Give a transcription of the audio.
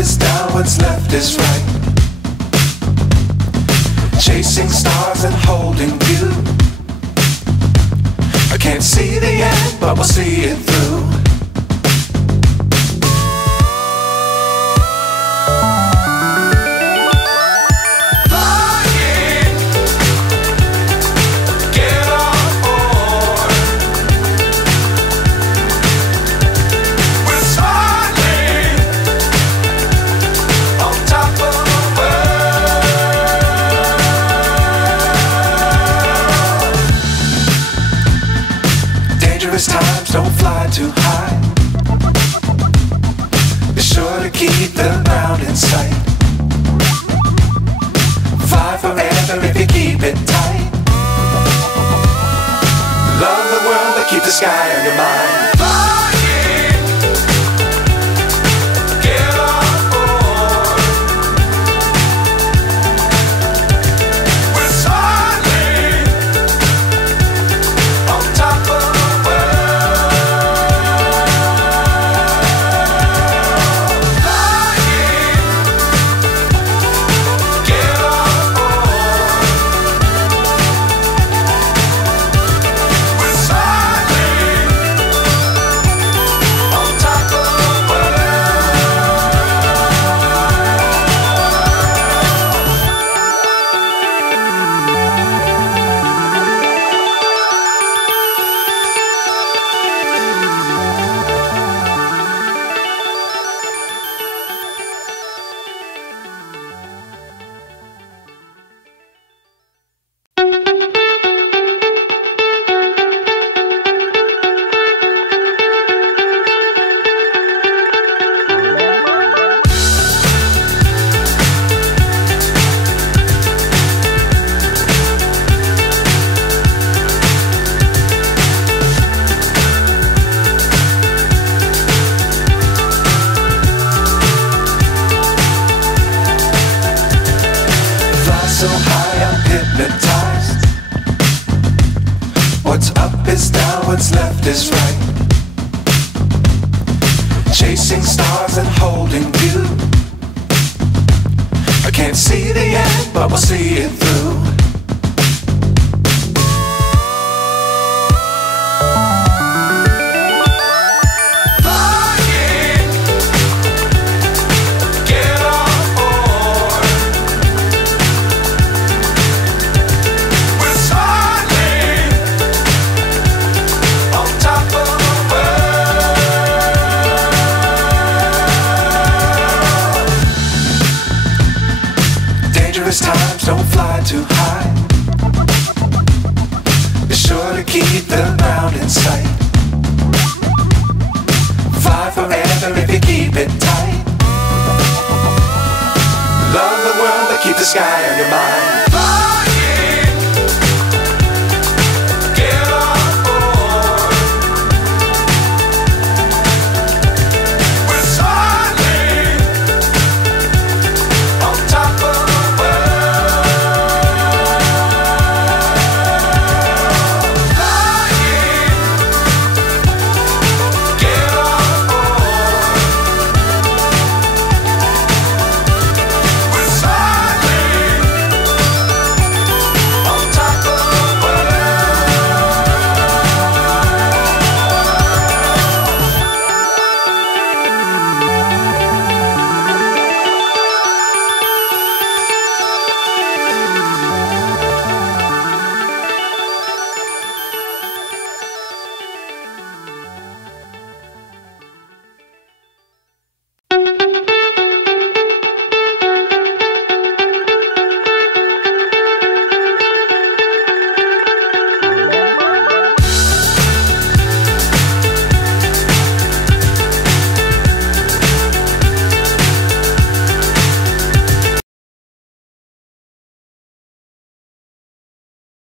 is down, what's left is right. Chasing stars and holding you. I can't see the end, but we'll see it through. Times don't fly too high. Be sure to keep the ground in sight. Fly forever if you keep it tight. Love the world but keep the sky on your mind. So high I'm hypnotized. What's up is down, what's left is right. Chasing stars and holding you. I can't see the end, but we'll see it through. Times don't fly too high. Be sure to keep the ground in sight. Fly forever if you keep it tight. Love the world but keep the sky on your mind.